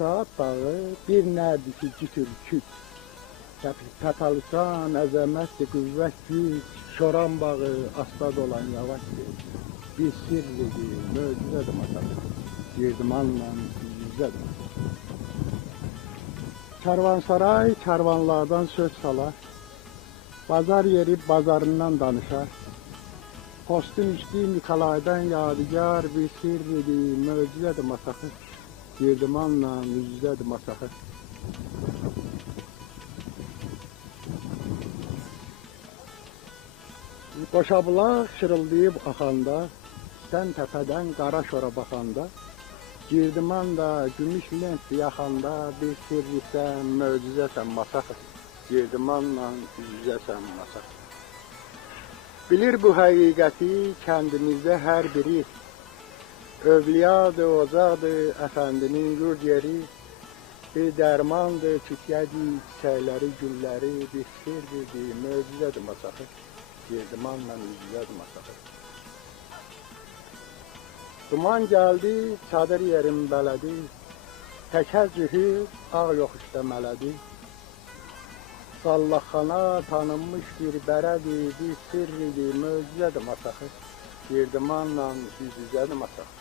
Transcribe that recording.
saat bağı bir nərdi ki, cütür küt. Təpəlisan, əzəmətdir, qüvvət güc, şoran bağı, astad olan yavaşdır. Bir sirlidir, möcüzədir masalı, girdimanla yüzədir. Karvansaray karvanlardan söz salar, bazar yeri bazarından danışar. Postun üstü Nikolay'dan yadigar bir sirridir, möcüzədir masalı, girdimanla yüzədir masalı. Qoşabılaq şırıldayıb axanda, sən təpədən qara şora baxanda, girdiman da gümüş lent yaxanda, bir sirrisən, möcüzəsən masaxı, girdimanla yüzəsən masaxı. Bilir bu həqiqəti kəndimizdə hər biri, övliyadır, ocadır, əfəndinin yurd yeri, bir dərmandır, kütlədir, çiçəkləri, gülləri, bir sirridir, möcüzədir masaxı. Girdimanla yüzüzədir masaxı. Duman gəldi, çadır yerim bələdi, təkər zühür, ağ yoxuşda mələdi. Sallaxana tanınmış bir bərədir, bir sirridir, möcüzədir masaxı. Girdimanla yüzüzədir masaxı.